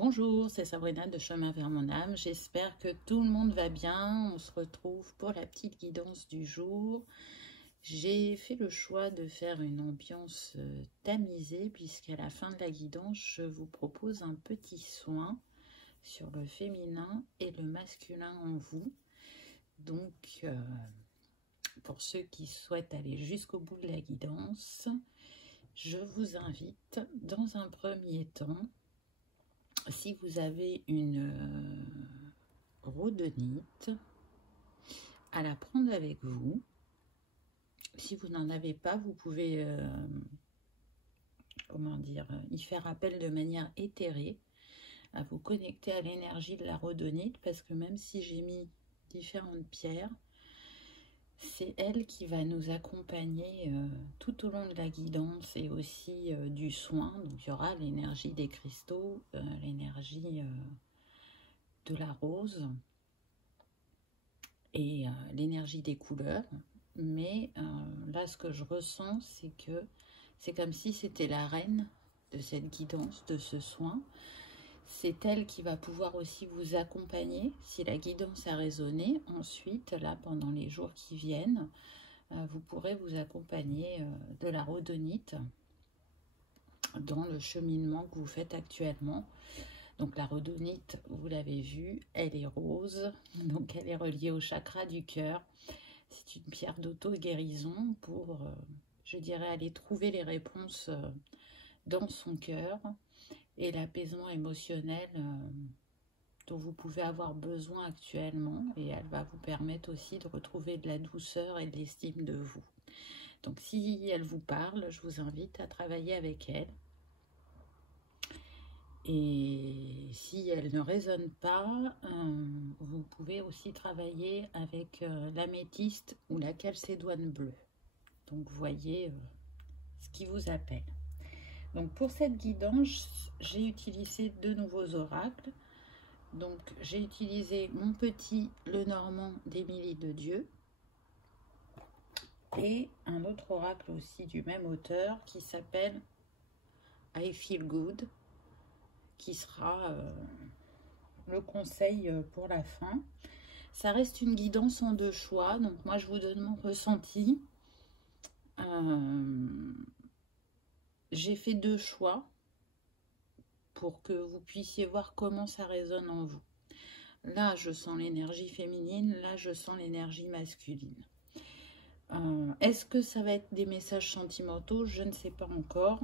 Bonjour, c'est Sabrina de Chemin vers mon âme. J'espère que tout le monde va bien. On se retrouve pour la petite guidance du jour. J'ai fait le choix de faire une ambiance tamisée puisqu'à la fin de la guidance, je vous propose un petit soin sur le féminin et le masculin en vous. Donc, pour ceux qui souhaitent aller jusqu'au bout de la guidance, je vous invite dans un premier temps, si vous avez une rhodonite, à la prendre avec vous. Si vous n'en avez pas, vous pouvez y faire appel de manière éthérée, à vous connecter à l'énergie de la rhodonite, parce que même si j'ai mis différentes pierres, c'est elle qui va nous accompagner tout au long de la guidance et aussi du soin. Donc il y aura l'énergie des cristaux, l'énergie de la rose et l'énergie des couleurs. Mais là, ce que je ressens, c'est que c'est comme si c'était la reine de cette guidance, de ce soin. C'est elle qui va pouvoir aussi vous accompagner si la guidance a résonné. Ensuite, là, pendant les jours qui viennent, vous pourrez vous accompagner de la rhodonite dans le cheminement que vous faites actuellement. Donc la rhodonite, vous l'avez vu, elle est rose, donc elle est reliée au chakra du cœur. C'est une pierre d'auto-guérison pour, je dirais, aller trouver les réponses dans son cœur et l'apaisement émotionnel dont vous pouvez avoir besoin actuellement. Et elle va vous permettre aussi de retrouver de la douceur et de l'estime de vous. Donc si elle vous parle, je vous invite à travailler avec elle. Et si elle ne résonne pas, vous pouvez aussi travailler avec l'améthyste ou la chalcédoine bleue. Donc voyez ce qui vous appelle. Donc pour cette guidance, j'ai utilisé deux nouveaux oracles. Donc j'ai utilisé mon petit Le Normand d'Émilie de Dieu et un autre oracle aussi du même auteur qui s'appelle I Feel Good, qui sera le conseil pour la fin. Ça reste une guidance en deux choix, donc moi je vous donne mon ressenti. J'ai fait deux choix pour que vous puissiez voir comment ça résonne en vous. Là je sens l'énergie féminine, là je sens l'énergie masculine. Est-ce que ça va être des messages sentimentaux? Je ne sais pas encore.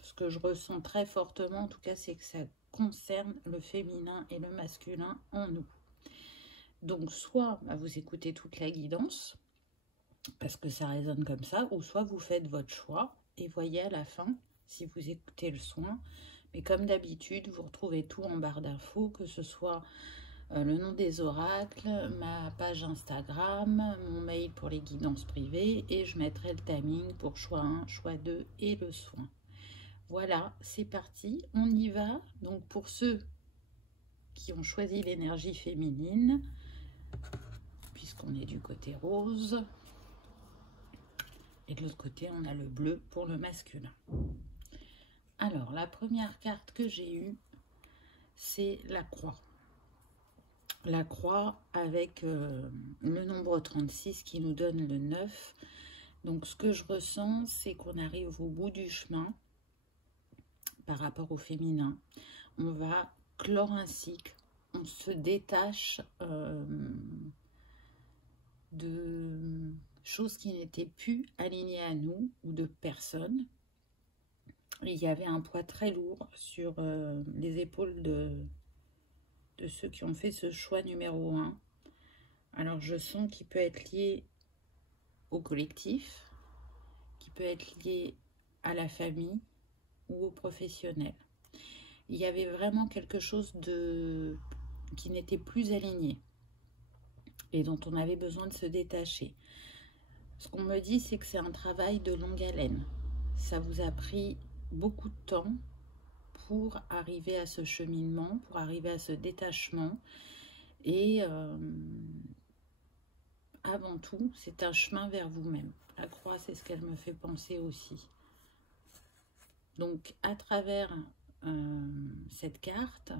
Ce que je ressens très fortement en tout cas, c'est que ça concerne le féminin et le masculin en nous. Donc soit vous écoutez toute la guidance parce que ça résonne comme ça, ou soit vous faites votre choix et voyez à la fin si vous écoutez le soin. Mais comme d'habitude, vous retrouvez tout en barre d'infos, que ce soit le nom des oracles, ma page Instagram, mon mail pour les guidances privées, et je mettrai le timing pour choix 1, choix 2 et le soin. Voilà, c'est parti, on y va. Donc pour ceux qui ont choisi l'énergie féminine, puisqu'on est du côté rose, et de l'autre côté on a le bleu pour le masculin. Alors la première carte que j'ai eue, c'est la croix. La croix avec le nombre 36 qui nous donne le 9. Donc ce que je ressens, c'est qu'on arrive au bout du chemin par rapport au féminin. On va clore un cycle, on se détache de choses qui n'étaient plus alignées à nous ou de personnes. Il y avait un poids très lourd sur les épaules de ceux qui ont fait ce choix numéro 1. Alors je sens qu'il peut être lié au collectif, qui peut être lié à la famille ou au professionnel. Il y avait vraiment quelque chose qui n'était plus aligné et dont on avait besoin de se détacher. Ce qu'on me dit, c'est que c'est un travail de longue haleine. Ça vous a pris beaucoup de temps pour arriver à ce cheminement, pour arriver à ce détachement. Et avant tout, c'est un chemin vers vous-même. La croix, c'est ce qu'elle me fait penser aussi. Donc, à travers cette carte,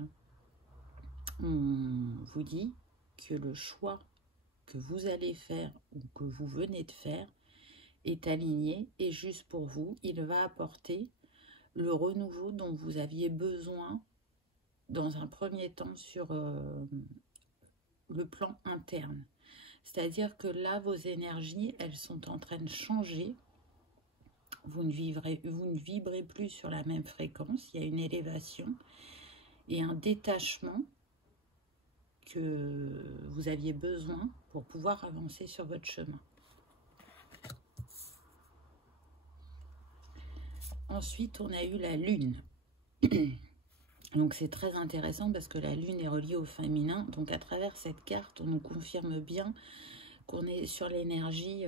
on vous dit que le choix que vous allez faire ou que vous venez de faire est aligné et juste pour vous. Il va apporter le renouveau dont vous aviez besoin dans un premier temps sur le plan interne. C'est-à-dire que là, vos énergies, elles sont en train de changer. Vous ne vibrez plus sur la même fréquence. Il y a une élévation et un détachement que vous aviez besoin pour pouvoir avancer sur votre chemin. Ensuite, on a eu la lune. Donc, c'est très intéressant parce que la lune est reliée au féminin. Donc, à travers cette carte, on nous confirme bien qu'on est sur l'énergie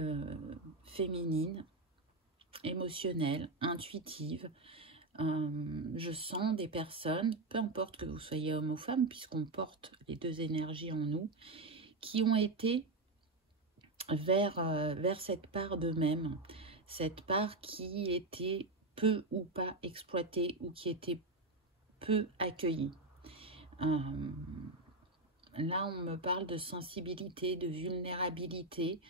féminine, émotionnelle, intuitive. Je sens des personnes, peu importe que vous soyez homme ou femme, puisqu'on porte les deux énergies en nous, qui ont été vers cette part d'eux-mêmes, cette part qui était peu ou pas exploitée ou qui était peu accueillie. Là, on me parle de sensibilité, de vulnérabilité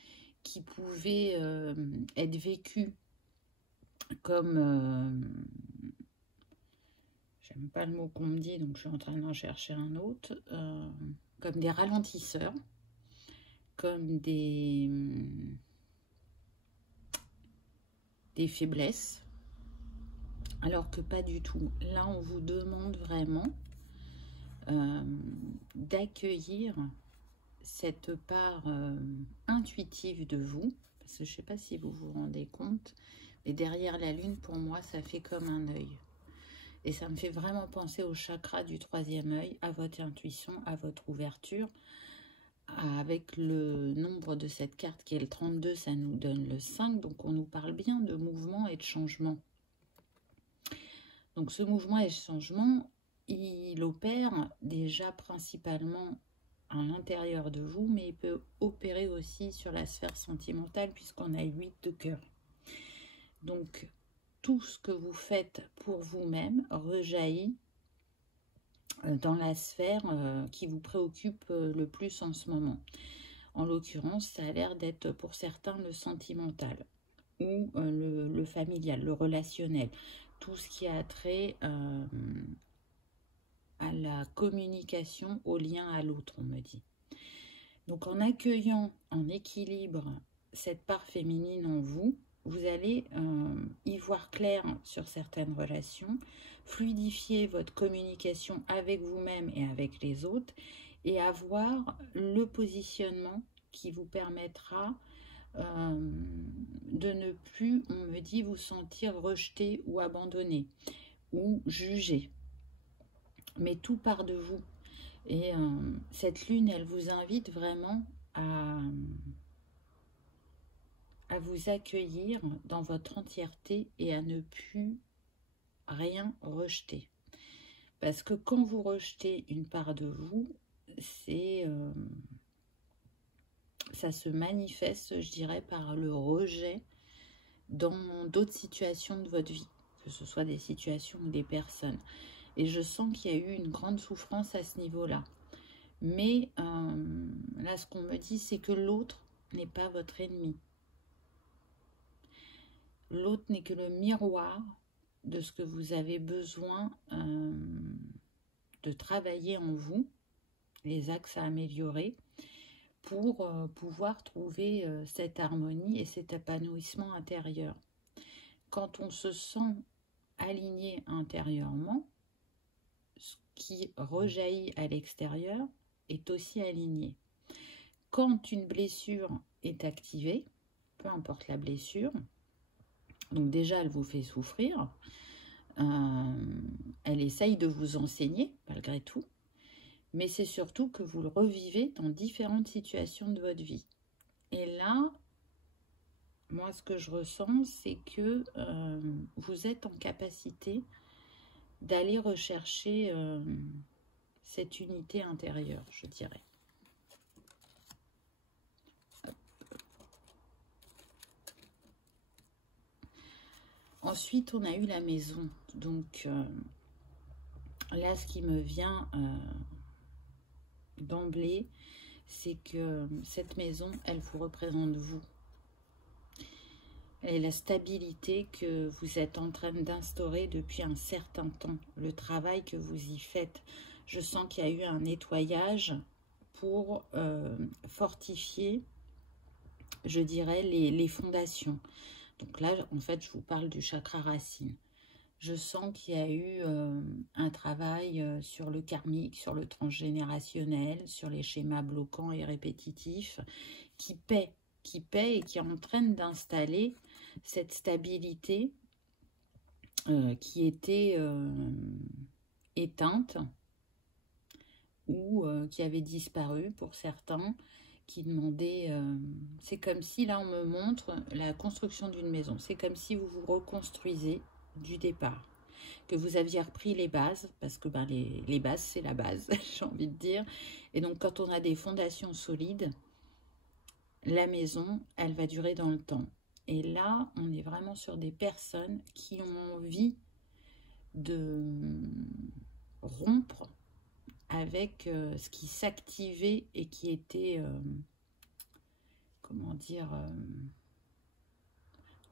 qui pouvait être vécue comme... j'aime pas le mot qu'on me dit, donc je suis en train d'en chercher un autre. Comme des ralentisseurs, comme des faiblesses, alors que pas du tout. Là, on vous demande vraiment d'accueillir cette part intuitive de vous, parce que je ne sais pas si vous vous rendez compte, mais derrière la lune, pour moi, ça fait comme un œil. Et ça me fait vraiment penser au chakra du troisième œil, à votre intuition, à votre ouverture. Avec le nombre de cette carte qui est le 32, ça nous donne le 5, donc on nous parle bien de mouvement et de changement. Donc ce mouvement et ce changement, il opère déjà principalement à l'intérieur de vous, mais il peut opérer aussi sur la sphère sentimentale puisqu'on a 8 de cœur. Donc tout ce que vous faites pour vous-même rejaillit dans la sphère qui vous préoccupe le plus en ce moment. En l'occurrence, ça a l'air d'être pour certains le sentimental ou le familial, le relationnel. Tout ce qui a trait à la communication, au lien à l'autre, on me dit. Donc en accueillant en équilibre cette part féminine en vous, vous allez y voir clair sur certaines relations, fluidifier votre communication avec vous-même et avec les autres et avoir le positionnement qui vous permettra de ne plus, on me dit, vous sentir rejeté ou abandonné ou jugé. Mais tout part de vous. Et cette lune, elle vous invite vraiment à vous accueillir dans votre entièreté et à ne plus rien rejeter. Parce que quand vous rejetez une part de vous, ça se manifeste, je dirais, par le rejet dans d'autres situations de votre vie, que ce soit des situations ou des personnes. Et je sens qu'il y a eu une grande souffrance à ce niveau-là. Mais là, ce qu'on me dit, c'est que l'autre n'est pas votre ennemi. L'autre n'est que le miroir de ce que vous avez besoin de travailler en vous, les axes à améliorer, pour pouvoir trouver cette harmonie et cet épanouissement intérieur. Quand on se sent aligné intérieurement, ce qui rejaillit à l'extérieur est aussi aligné. Quand une blessure est activée, peu importe la blessure, donc déjà elle vous fait souffrir, elle essaye de vous enseigner malgré tout, mais c'est surtout que vous le revivez dans différentes situations de votre vie. Et là, moi ce que je ressens, c'est que vous êtes en capacité d'aller rechercher cette unité intérieure, je dirais. Ensuite, on a eu la maison. Donc, Là, ce qui me vient d'emblée, c'est que cette maison, elle vous représente vous. Et la stabilité que vous êtes en train d'instaurer depuis un certain temps, le travail que vous y faites. Je sens qu'il y a eu un nettoyage pour fortifier, je dirais, les fondations. Donc là, en fait, je vous parle du chakra racine. Je sens qu'il y a eu un travail sur le karmique, sur le transgénérationnel, sur les schémas bloquants et répétitifs qui paie et qui est en train d'installer cette stabilité qui était éteinte ou qui avait disparu pour certains, qui demandaient... c'est comme si, là, on me montre la construction d'une maison. C'est comme si vous vous reconstruisez du départ, que vous aviez repris les bases, parce que ben, les bases, c'est la base, j'ai envie de dire. Et donc, quand on a des fondations solides, la maison, elle va durer dans le temps. Et là, on est vraiment sur des personnes qui ont envie de rompre avec ce qui s'activait et qui était, comment dire,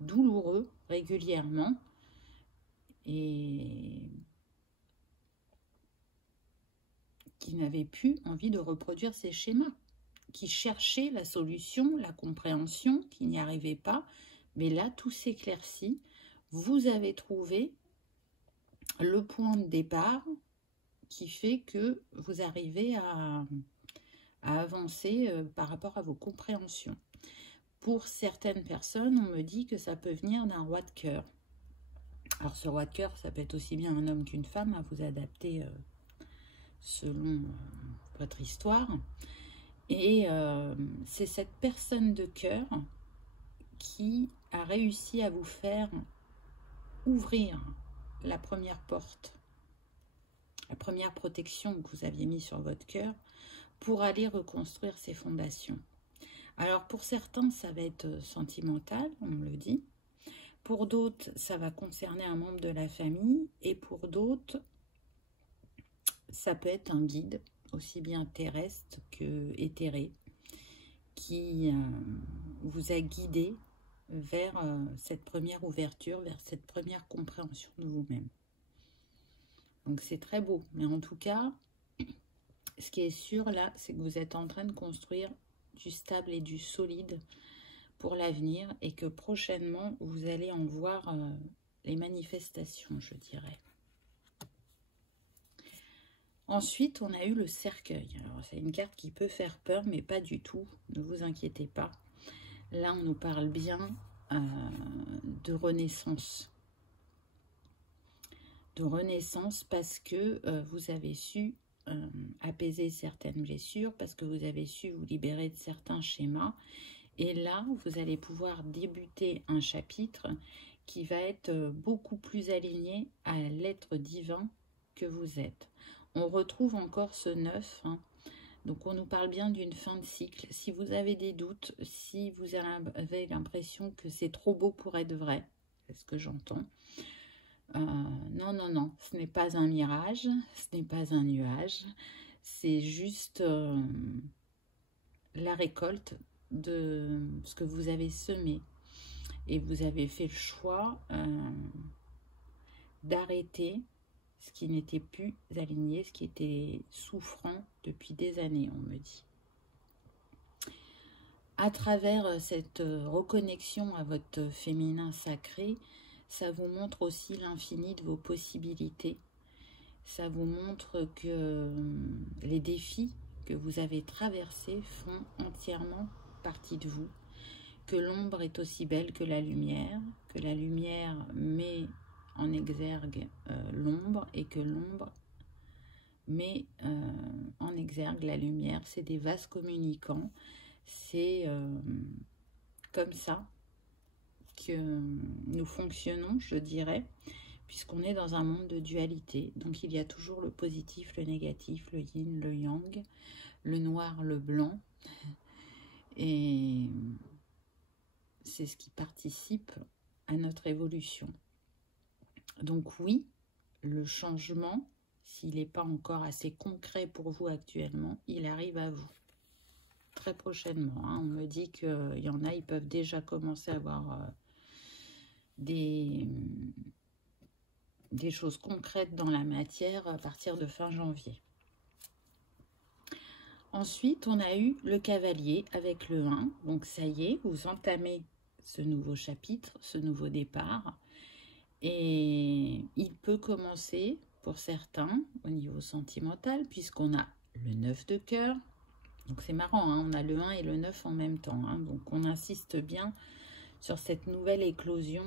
douloureux régulièrement. Et qui n'avaient plus envie de reproduire ces schémas, qui cherchaient la solution, la compréhension, qui n'y arrivaient pas. Mais là, tout s'éclaircit. Vous avez trouvé le point de départ qui fait que vous arrivez à avancer par rapport à vos compréhensions. Pour certaines personnes, on me dit que ça peut venir d'un roi de cœur. Alors ce roi de cœur, ça peut être aussi bien un homme qu'une femme, à vous adapter selon votre histoire. Et c'est cette personne de cœur qui a réussi à vous faire ouvrir la première porte, la première protection que vous aviez mise sur votre cœur pour aller reconstruire ses fondations. Alors pour certains, ça va être sentimental, on me le dit. Pour d'autres, ça va concerner un membre de la famille. Et pour d'autres, ça peut être un guide, aussi bien terrestre que éthéré, qui vous a guidé vers cette première ouverture, vers cette première compréhension de vous-même. Donc c'est très beau. Mais en tout cas, ce qui est sûr là, c'est que vous êtes en train de construire du stable et du solide pour l'avenir et que prochainement, vous allez en voir les manifestations, je dirais. Ensuite, on a eu le cercueil. Alors, c'est une carte qui peut faire peur, mais pas du tout. Ne vous inquiétez pas. Là, on nous parle bien de renaissance. De renaissance parce que vous avez su apaiser certaines blessures, parce que vous avez su vous libérer de certains schémas. Et là, vous allez pouvoir débuter un chapitre qui va être beaucoup plus aligné à l'être divin que vous êtes. On retrouve encore ce 9, hein. Donc on nous parle bien d'une fin de cycle. Si vous avez des doutes, si vous avez l'impression que c'est trop beau pour être vrai, c'est ce que j'entends. Non, non, non, ce n'est pas un mirage, ce n'est pas un nuage, c'est juste la récolte de ce que vous avez semé. Et vous avez fait le choix d'arrêter ce qui n'était plus aligné, ce qui était souffrant depuis des années, on me dit. À travers cette reconnexion à votre féminin sacré, ça vous montre aussi l'infini de vos possibilités. Ça vous montre que les défis que vous avez traversés font entièrement partie de vous, que l'ombre est aussi belle que la lumière met en exergue l'ombre et que l'ombre met en exergue la lumière. C'est des vases communicants. C'est comme ça que nous fonctionnons, je dirais, puisqu'on est dans un monde de dualité. Donc il y a toujours le positif, le négatif, le yin, le yang, le noir, le blanc. Et c'est ce qui participe à notre évolution. Donc oui, le changement, s'il n'est pas encore assez concret pour vous actuellement, il arrive à vous très prochainement. Hein. On me dit qu'il y en a, ils peuvent déjà commencer à avoir des choses concrètes dans la matière à partir de fin janvier. Ensuite, on a eu le cavalier avec le 1. Donc ça y est, vous entamez ce nouveau chapitre, ce nouveau départ. Et il peut commencer pour certains au niveau sentimental, puisqu'on a le 9 de cœur. Donc c'est marrant, hein, on a le 1 et le 9 en même temps. Hein, donc on insiste bien sur cette nouvelle éclosion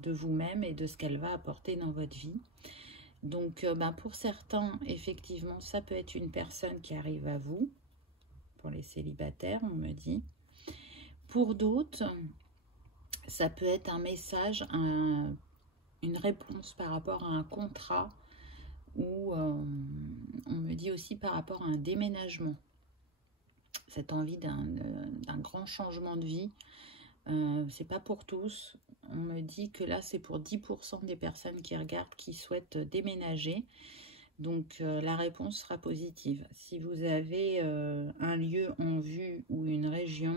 de vous-même et de ce qu'elle va apporter dans votre vie. Donc pour certains, effectivement, ça peut être une personne qui arrive à vous. Pour les célibataires, on me dit. Pour d'autres, ça peut être un message, une réponse par rapport à un contrat, ou on me dit aussi par rapport à un déménagement. Cette envie d'un grand changement de vie, c'est pas pour tous. On me dit que là, c'est pour 10% des personnes qui regardent, qui souhaitent déménager. Donc, la réponse sera positive. Si vous avez un lieu en vue ou une région,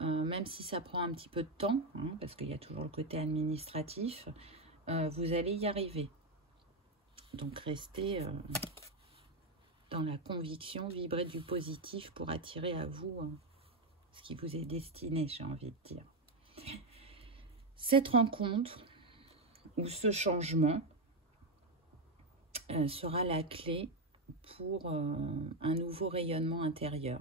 même si ça prend un petit peu de temps, hein, parce qu'il y a toujours le côté administratif, vous allez y arriver. Donc, restez dans la conviction, vibrez du positif pour attirer à vous ce qui vous est destiné, j'ai envie de dire. Cette rencontre ou ce changement sera la clé pour un nouveau rayonnement intérieur.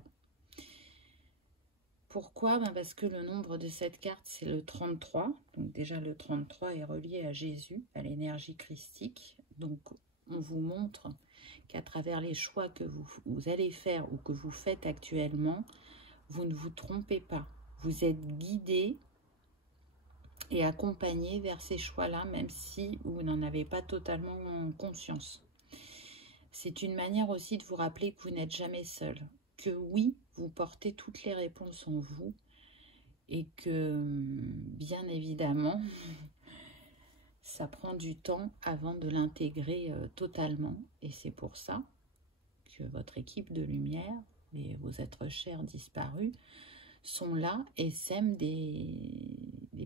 Pourquoi? Parce que le nombre de cette carte, c'est le 33. Donc déjà, le 33 est relié à Jésus, à l'énergie christique. Donc, on vous montre qu'à travers les choix que vous allez faire ou que vous faites actuellement, vous ne vous trompez pas. Vous êtes guidé et accompagné vers ces choix-là, même si vous n'en avez pas totalement conscience. C'est une manière aussi de vous rappeler que vous n'êtes jamais seul. Que oui, vous portez toutes les réponses en vous et que, bien évidemment, ça prend du temps avant de l'intégrer totalement. Et c'est pour ça que votre équipe de lumière et vos êtres chers disparus sont là et sèment des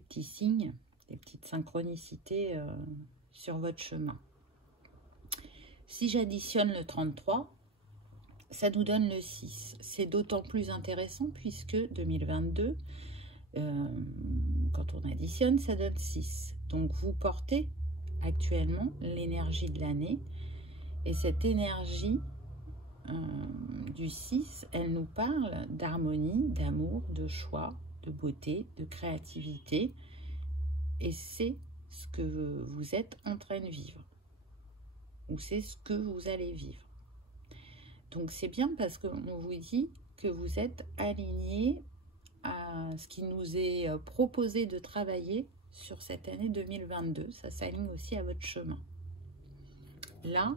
petits signes, des petites synchronicités sur votre chemin. Si j'additionne le 33, ça nous donne le 6. C'est d'autant plus intéressant puisque 2022, quand on additionne, ça donne 6. Donc vous portez actuellement l'énergie de l'année et cette énergie du 6, elle nous parle d'harmonie, d'amour, de choix, de beauté, de créativité. Et c'est ce que vous êtes en train de vivre. Ou c'est ce que vous allez vivre. Donc c'est bien parce qu'on vous dit que vous êtes aligné à ce qui nous est proposé de travailler sur cette année 2022. Ça s'aligne aussi à votre chemin. Là,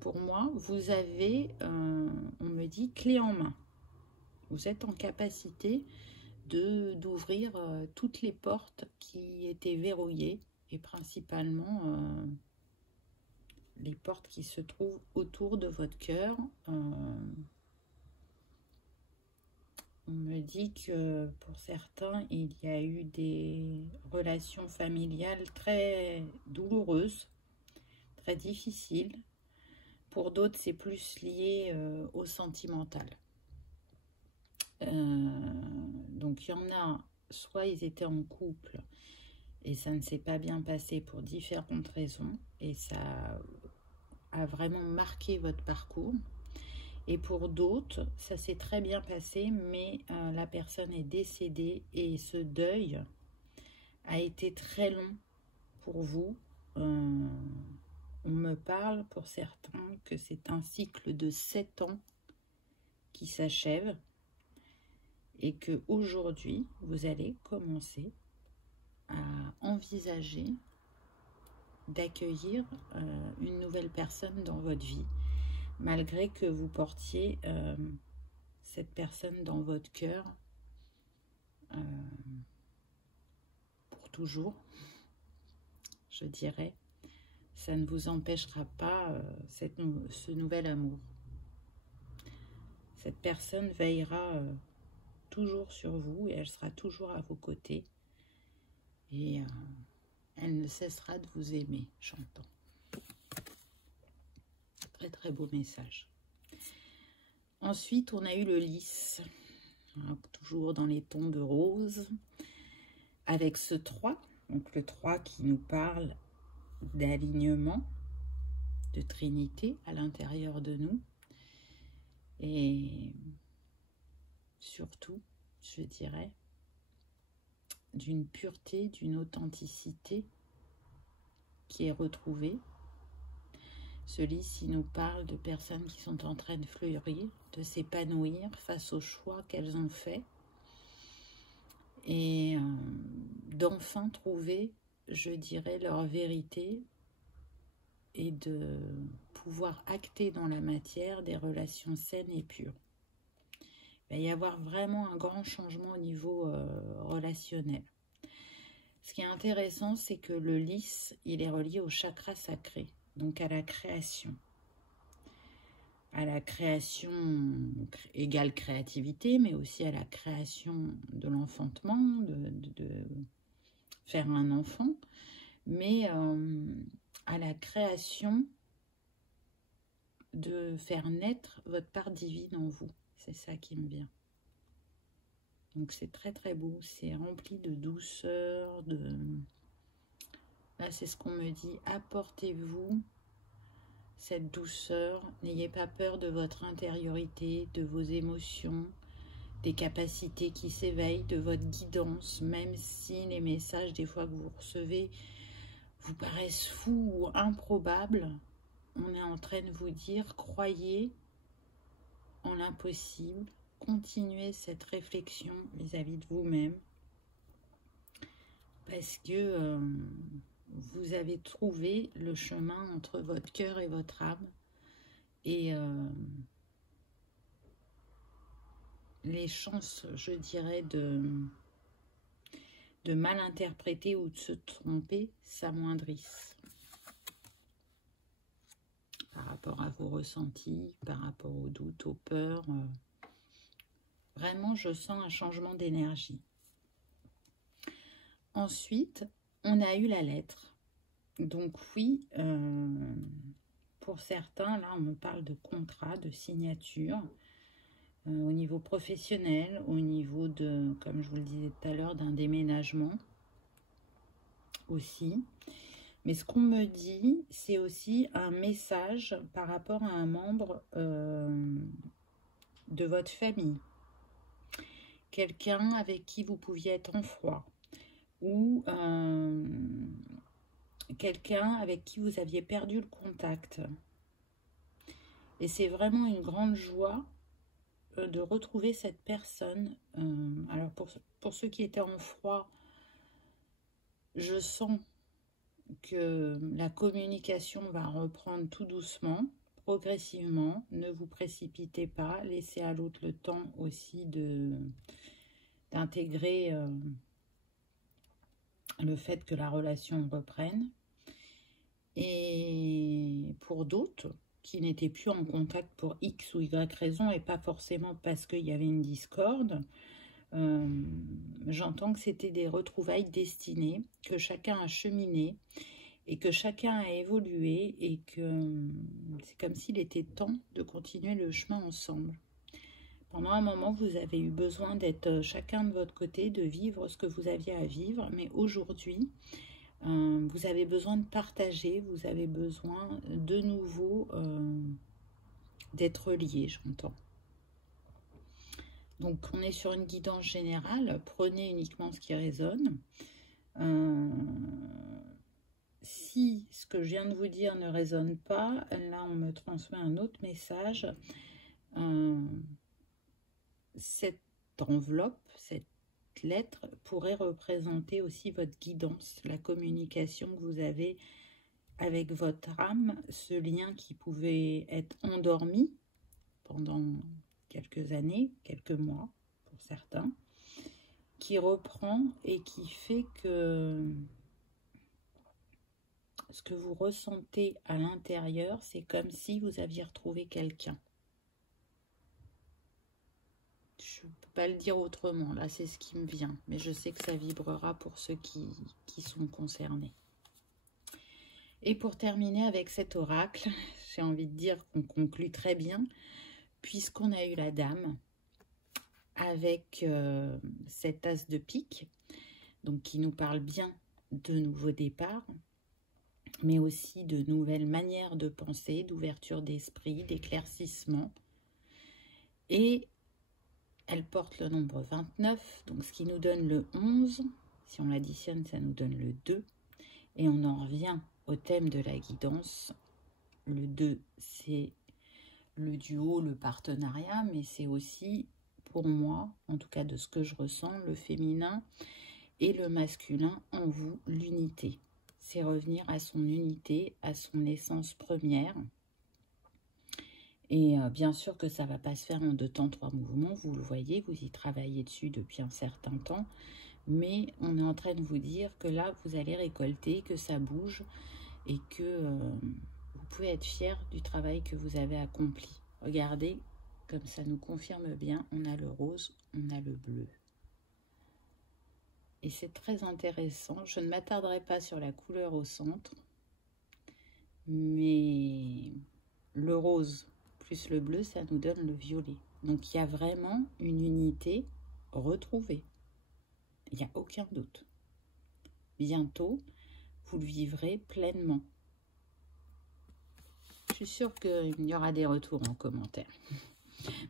pour moi, vous avez, on me dit, clé en main. Vous êtes en capacité d'ouvrir toutes les portes qui étaient verrouillées et principalement les portes qui se trouvent autour de votre cœur. On me dit que pour certains, il y a eu des relations familiales très douloureuses, très difficiles. Pour d'autres, c'est plus lié au sentimental. Donc, il y en a, soit ils étaient en couple et ça ne s'est pas bien passé pour différentes raisons et ça a vraiment marqué votre parcours. Et pour d'autres, ça s'est très bien passé, mais la personne est décédée et ce deuil a été très long pour vous. On me parle pour certains que c'est un cycle de 7 ans qui s'achève et que aujourd'hui vous allez commencer à envisager d'accueillir une nouvelle personne dans votre vie, malgré que vous portiez cette personne dans votre cœur pour toujours, je dirais. ça ne vous empêchera pas ce nouvel amour. Cette personne veillera toujours sur vous et elle sera toujours à vos côtés. Et elle ne cessera de vous aimer, j'entends. Très très beau message. Ensuite, on a eu le lys, toujours dans les tons de rose, avec ce 3, donc le 3 qui nous parle d'alignement, de trinité à l'intérieur de nous, et surtout, je dirais, d'une pureté, d'une authenticité qui est retrouvée. Ce lys, il nous parle de personnes qui sont en train de fleurir, de s'épanouir face aux choix qu'elles ont faits et d'enfin trouver, je dirais, leur vérité et de pouvoir acter dans la matière des relations saines et pures. Il va y avoir vraiment un grand changement au niveau relationnel. Ce qui est intéressant, c'est que le lys, il est relié au chakra sacré, donc à la création. À la création égale créativité, mais aussi à la création de l'enfantement, de faire un enfant, mais à la création de faire naître votre part divine en vous. C'est ça qui me vient. Donc c'est très très beau, c'est rempli de douceur, Là c'est ce qu'on me dit, apportez-vous cette douceur, n'ayez pas peur de votre intériorité, de vos émotions, des capacités qui s'éveillent, de votre guidance, même si les messages des fois que vous recevez vous paraissent fous ou improbables, on est en train de vous dire, croyez en l'impossible, continuez cette réflexion vis-à-vis de vous-même, parce que vous avez trouvé le chemin entre votre cœur et votre âme, et les chances, je dirais, de mal interpréter ou de se tromper s'amoindrissent par rapport à vos ressentis, par rapport aux doutes, aux peurs. Vraiment, je sens un changement d'énergie. Ensuite, on a eu la lettre. Donc oui, pour certains, là, on me parle de contrat, de signature, au niveau professionnel, au niveau de, comme je vous le disais tout à l'heure, d'un déménagement aussi. Mais ce qu'on me dit, c'est aussi un message par rapport à un membre de votre famille. Quelqu'un avec qui vous pouviez être en froid. Ou quelqu'un avec qui vous aviez perdu le contact. Et c'est vraiment une grande joie de retrouver cette personne. Alors pour ceux qui étaient en froid, je sens que la communication va reprendre tout doucement, progressivement. Ne vous précipitez pas, laissez à l'autre le temps aussi d'intégrer le fait que la relation reprenne. Et pour d'autres qui n'étaient plus en contact pour X ou Y raison, et pas forcément parce qu'il y avait une discorde, j'entends que c'était des retrouvailles destinées, que chacun a cheminé et que chacun a évolué et que c'est comme s'il était temps de continuer le chemin ensemble. Pendant un moment, vous avez eu besoin d'être chacun de votre côté, de vivre ce que vous aviez à vivre, mais aujourd'hui, vous avez besoin de partager, vous avez besoin de nouveau d'être liés, j'entends. Donc, on est sur une guidance générale. Prenez uniquement ce qui résonne. Si ce que je viens de vous dire ne résonne pas, là, on me transmet un autre message. Cette enveloppe, cette lettre pourrait représenter aussi votre guidance, la communication que vous avez avec votre âme, ce lien qui pouvait être endormi pendant quelques années, quelques mois pour certains, qui reprend et qui fait que ce que vous ressentez à l'intérieur, c'est comme si vous aviez retrouvé quelqu'un. Je ne peux pas le dire autrement, là c'est ce qui me vient, mais je sais que ça vibrera pour ceux qui sont concernés. Et pour terminer avec cet oracle, j'ai envie de dire qu'on conclut très bien, puisqu'on a eu la dame avec cet as de pique, donc qui nous parle bien de nouveaux départs, mais aussi de nouvelles manières de penser, d'ouverture d'esprit, d'éclaircissement. Et elle porte le nombre 29, donc ce qui nous donne le 11. Si on l'additionne, ça nous donne le 2. Et on en revient au thème de la guidance. Le 2, c'est le duo, le partenariat, mais c'est aussi, pour moi, en tout cas de ce que je ressens, le féminin et le masculin en vous, l'unité. C'est revenir à son unité, à son essence première. Et bien sûr que ça ne va pas se faire en 2 temps, 3 mouvements. Vous le voyez, vous y travaillez dessus depuis un certain temps. Mais on est en train de vous dire que là, vous allez récolter, que ça bouge et que vous pouvez être fiers du travail que vous avez accompli. Regardez, comme ça nous confirme bien, on a le rose, on a le bleu. Et c'est très intéressant. Je ne m'attarderai pas sur la couleur au centre, mais le rose plus le bleu, ça nous donne le violet. Donc il y a vraiment une unité retrouvée. Il n'y a aucun doute. Bientôt, vous le vivrez pleinement. Je suis sûre qu'il y aura des retours en commentaire.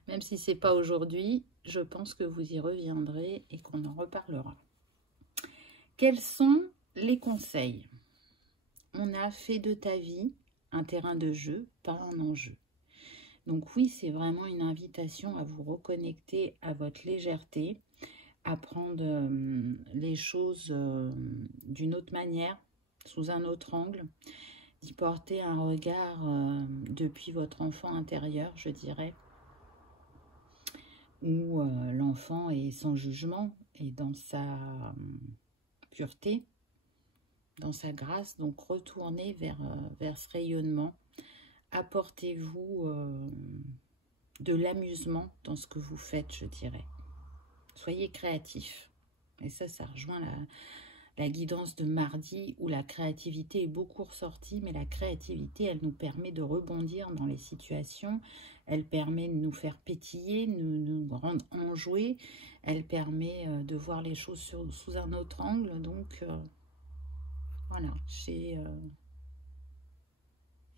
Même si ce n'est pas aujourd'hui, je pense que vous y reviendrez et qu'on en reparlera. Quels sont les conseils? On a fait de ta vie un terrain de jeu, pas un enjeu. Donc oui, c'est vraiment une invitation à vous reconnecter à votre légèreté, à prendre les choses d'une autre manière, sous un autre angle, d'y porter un regard depuis votre enfant intérieur, je dirais, où l'enfant est sans jugement et dans sa pureté, dans sa grâce. Donc retournez vers ce rayonnement, apportez-vous de l'amusement dans ce que vous faites, je dirais. Soyez créatifs. Et ça rejoint la guidance de mardi où la créativité est beaucoup ressortie, mais la créativité, elle nous permet de rebondir dans les situations, elle permet de nous faire pétiller, nous rendre enjoués, elle permet de voir les choses sous un autre angle. Donc, voilà, j'ai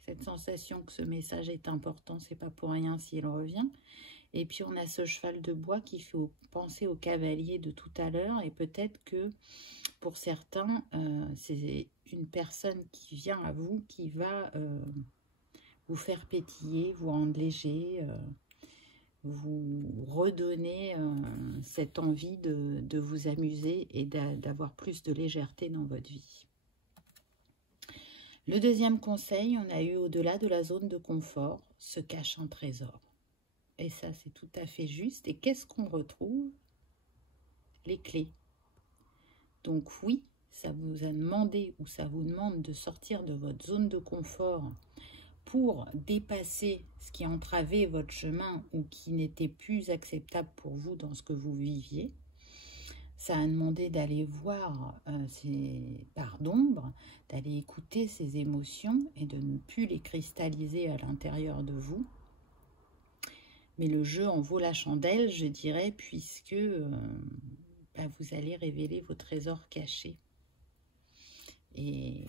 cette sensation que ce message est important, c'est pas pour rien s'il revient. Et puis on a ce cheval de bois qui fait penser au cavalier de tout à l'heure. Et peut-être que pour certains, c'est une personne qui vient à vous, qui va vous faire pétiller, vous rendre léger, vous redonner cette envie de vous amuser et d'avoir plus de légèreté dans votre vie. Le deuxième conseil, on a eu au-delà de la zone de confort, se cache un trésor. Et ça, c'est tout à fait juste. Et qu'est-ce qu'on retrouve? Les clés. Donc oui, ça vous a demandé ou ça vous demande de sortir de votre zone de confort pour dépasser ce qui entravait votre chemin ou qui n'était plus acceptable pour vous dans ce que vous viviez. Ça a demandé d'aller voir ces parts d'ombre, d'aller écouter ces émotions et de ne plus les cristalliser à l'intérieur de vous. Mais le jeu en vaut la chandelle, je dirais, puisque vous allez révéler vos trésors cachés et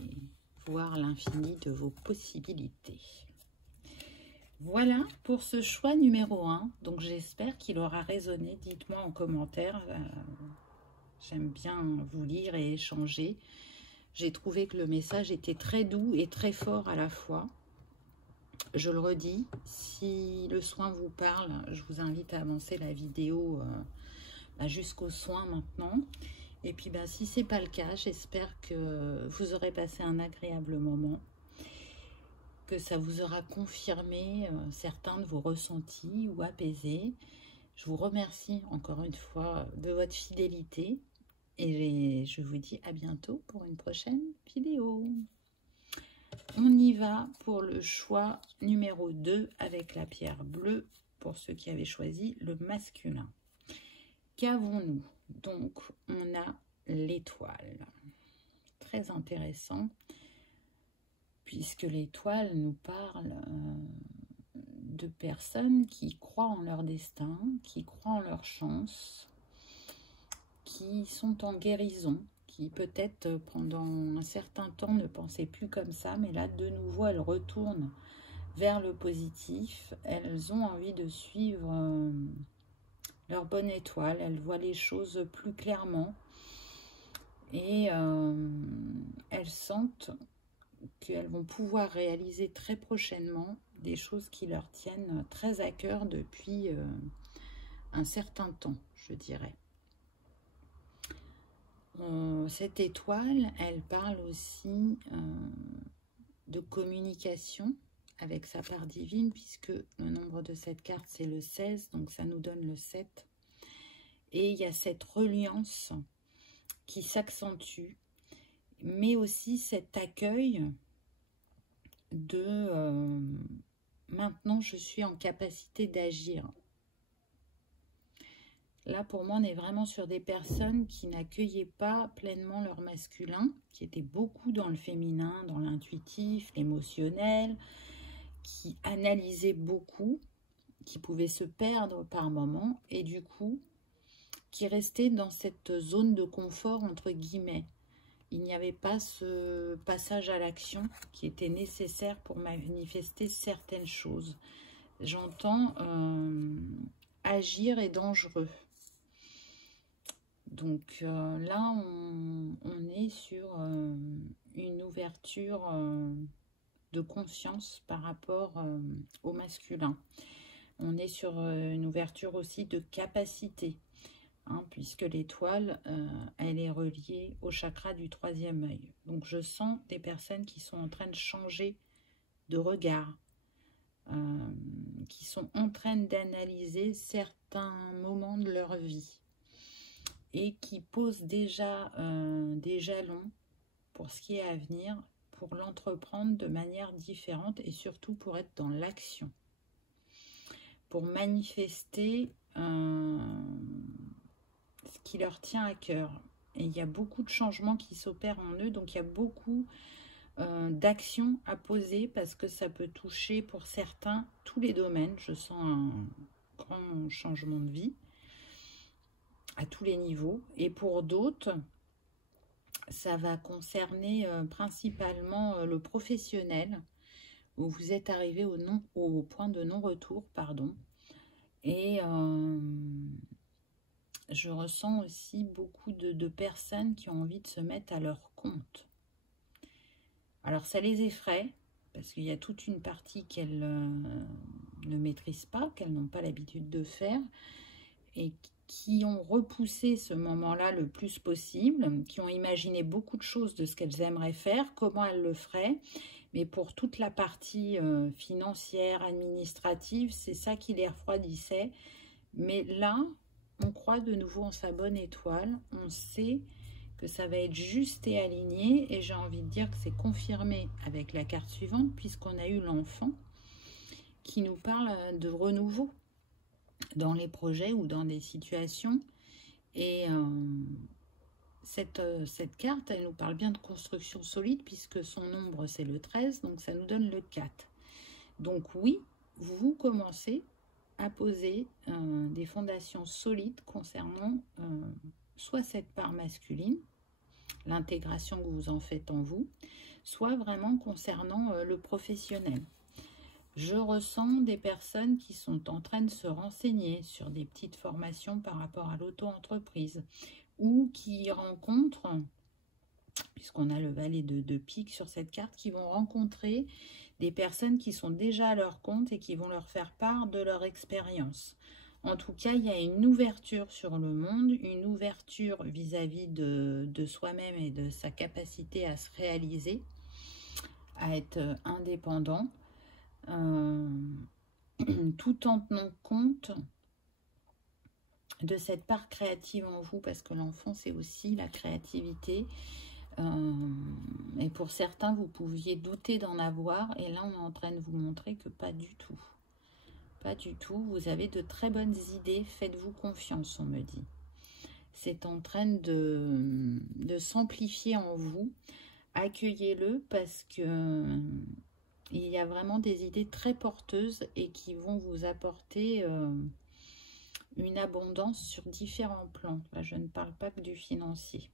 voir l'infini de vos possibilités. Voilà pour ce choix numéro 1. Donc j'espère qu'il aura résonné. Dites-moi en commentaire. J'aime bien vous lire et échanger. J'ai trouvé que le message était très doux et très fort à la fois. Je le redis, si le soin vous parle, je vous invite à avancer la vidéo jusqu'au soin maintenant. Et puis si ce n'est pas le cas, j'espère que vous aurez passé un agréable moment, que ça vous aura confirmé certains de vos ressentis ou apaisé. Je vous remercie encore une fois de votre fidélité et je vous dis à bientôt pour une prochaine vidéo. on y va pour le choix numéro 2 avec la pierre bleue pour ceux qui avaient choisi le masculin. Qu'avons-nous? Donc, on a l'étoile. Très intéressant, puisque l'étoile nous parle de personnes qui croient en leur destin, qui croient en leur chance, qui sont en guérison, qui peut-être pendant un certain temps ne pensaient plus comme ça, mais là de nouveau elles retournent vers le positif. Elles ont envie de suivre leur bonne étoile, elles voient les choses plus clairement et elles sentent qu'elles vont pouvoir réaliser très prochainement des choses qui leur tiennent très à cœur depuis un certain temps, je dirais. Cette étoile, elle parle aussi de communication avec sa part divine, puisque le nombre de cette carte, c'est le 16, donc ça nous donne le 7. Et il y a cette reliance qui s'accentue, mais aussi cet accueil de maintenant je suis en capacité d'agir. Là, pour moi, on est vraiment sur des personnes qui n'accueillaient pas pleinement leur masculin, qui étaient beaucoup dans le féminin, dans l'intuitif, l'émotionnel, qui analysaient beaucoup, qui pouvaient se perdre par moments, et du coup, qui restaient dans cette zone de confort, entre guillemets. Il n'y avait pas ce passage à l'action qui était nécessaire pour manifester certaines choses. J'entends agir est dangereux. Donc là, on est sur une ouverture de conscience par rapport au masculin. On est sur une ouverture aussi de capacité, hein, puisque l'étoile, elle est reliée au chakra du 3e œil. Donc je sens des personnes qui sont en train de changer de regard, qui sont en train d'analyser certains moments de leur vie et qui posent déjà des jalons pour ce qui est à venir, pour l'entreprendre de manière différente et surtout pour être dans l'action, pour manifester ce qui leur tient à cœur. Et il y a beaucoup de changements qui s'opèrent en eux, donc il y a beaucoup d'actions à poser parce que ça peut toucher pour certains tous les domaines. Je sens un grand changement de vie à tous les niveaux, et pour d'autres ça va concerner principalement le professionnel, où vous êtes arrivé au point de non-retour, pardon. Et je ressens aussi beaucoup de personnes qui ont envie de se mettre à leur compte. Alors ça les effraie, parce qu'il y a toute une partie qu'elles ne maîtrisent pas, qu'elles n'ont pas l'habitude de faire, et qui ont repoussé ce moment-là le plus possible, qui ont imaginé beaucoup de choses de ce qu'elles aimeraient faire, comment elles le feraient, mais pour toute la partie financière, administrative, c'est ça qui les refroidissait. Mais là, on croit de nouveau en sa bonne étoile, on sait que ça va être juste et aligné, et j'ai envie de dire que c'est confirmé avec la carte suivante, puisqu'on a eu l'enfant qui nous parle de renouveau dans les projets ou dans des situations. Et cette carte, elle nous parle bien de construction solide, puisque son nombre c'est le 13, donc ça nous donne le 4. Donc oui, vous commencez à poser des fondations solides concernant soit cette part masculine, l'intégration que vous en faites en vous, soit vraiment concernant le professionnel. Je ressens des personnes qui sont en train de se renseigner sur des petites formations par rapport à l'auto-entreprise, ou qui rencontrent, puisqu'on a le valet de pique sur cette carte, qui vont rencontrer des personnes qui sont déjà à leur compte et qui vont leur faire part de leur expérience. En tout cas, il y a une ouverture sur le monde, une ouverture vis-à-vis de soi-même et de sa capacité à se réaliser, à être indépendant, tout en tenant compte de cette part créative en vous, parce que l'enfant, c'est aussi la créativité, Et pour certains, vous pouviez douter d'en avoir. Et là, on est en train de vous montrer que pas du tout. Pas du tout. Vous avez de très bonnes idées. Faites-vous confiance, on me dit. C'est en train de s'amplifier en vous. Accueillez-le parce que il y a vraiment des idées très porteuses et qui vont vous apporter une abondance sur différents plans. Là, je ne parle pas que du financier.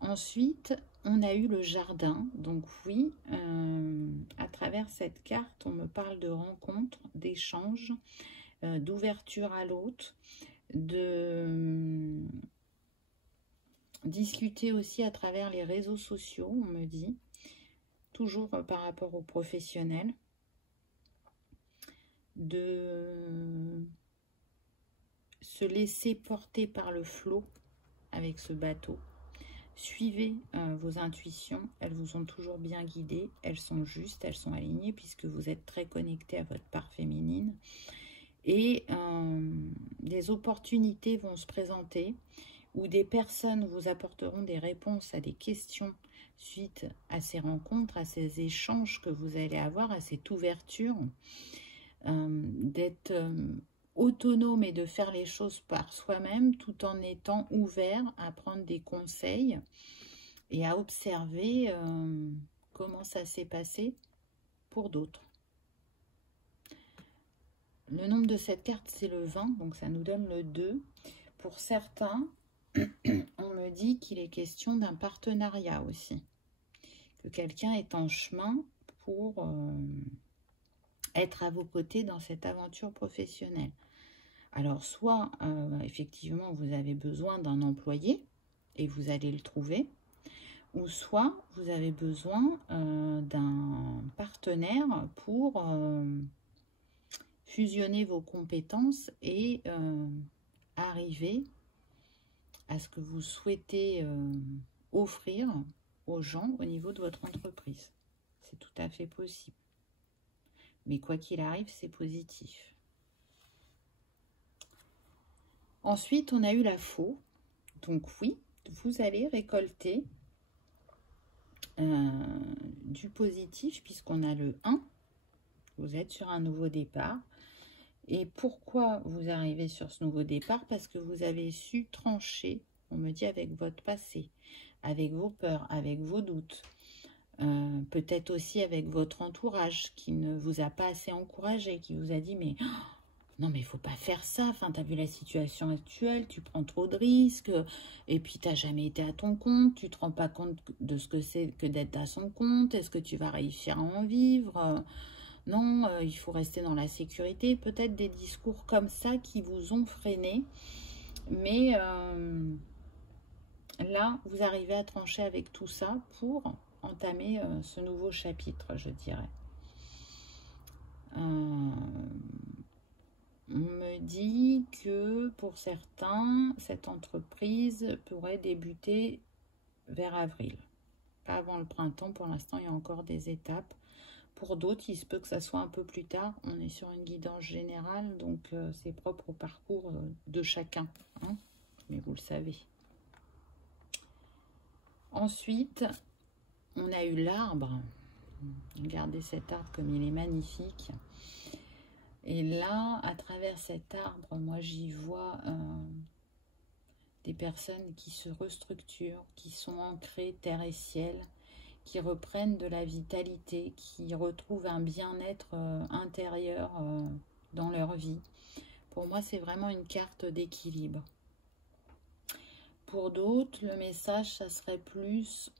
Ensuite, on a eu le jardin. Donc oui, à travers cette carte, on me parle de rencontres, d'échanges, d'ouverture à l'autre, de discuter aussi à travers les réseaux sociaux, on me dit, toujours par rapport aux professionnels, de se laisser porter par le flot avec ce bateau. Suivez vos intuitions, elles vous ont toujours bien guidé, elles sont justes, elles sont alignées puisque vous êtes très connecté à votre part féminine. Et des opportunités vont se présenter où des personnes vous apporteront des réponses à des questions suite à ces rencontres, à ces échanges que vous allez avoir, à cette ouverture, d'être autonome et de faire les choses par soi-même tout en étant ouvert à prendre des conseils et à observer comment ça s'est passé pour d'autres. Le nombre de cette carte, c'est le 20, donc ça nous donne le 2. Pour certains, on me dit qu'il est question d'un partenariat aussi. Que quelqu'un est en chemin pour être à vos côtés dans cette aventure professionnelle. Alors, soit, effectivement, vous avez besoin d'un employé et vous allez le trouver, ou soit vous avez besoin d'un partenaire pour fusionner vos compétences et arriver à ce que vous souhaitez offrir aux gens au niveau de votre entreprise. C'est tout à fait possible. Mais quoi qu'il arrive, c'est positif. Ensuite, on a eu la faux. Donc oui, vous allez récolter du positif puisqu'on a le 1. Vous êtes sur un nouveau départ. Et pourquoi vous arrivez sur ce nouveau départ? Parce que vous avez su trancher, on me dit, avec votre passé, avec vos peurs, avec vos doutes. Peut-être aussi avec votre entourage qui ne vous a pas assez encouragé, qui vous a dit mais non mais il faut pas faire ça, enfin tu as vu la situation actuelle, tu prends trop de risques et puis tu n'as jamais été à ton compte, tu te rends pas compte de ce que c'est que d'être à son compte, est-ce que tu vas réussir à en vivre? Non, il faut rester dans la sécurité, peut-être des discours comme ça qui vous ont freiné, mais là vous arrivez à trancher avec tout ça pour entamer ce nouveau chapitre, je dirais. On me dit que pour certains, cette entreprise pourrait débuter vers avril. Pas avant le printemps, pour l'instant, il y a encore des étapes. Pour d'autres, il se peut que ça soit un peu plus tard. On est sur une guidance générale, donc c'est propre au parcours de chacun. Hein, mais vous le savez. Ensuite, on a eu l'arbre. Regardez cet arbre comme il est magnifique. Et là, à travers cet arbre, moi j'y vois des personnes qui se restructurent, qui sont ancrées terre et ciel, qui reprennent de la vitalité, qui retrouvent un bien-être intérieur dans leur vie. Pour moi, c'est vraiment une carte d'équilibre. Pour d'autres, le message, ça serait plus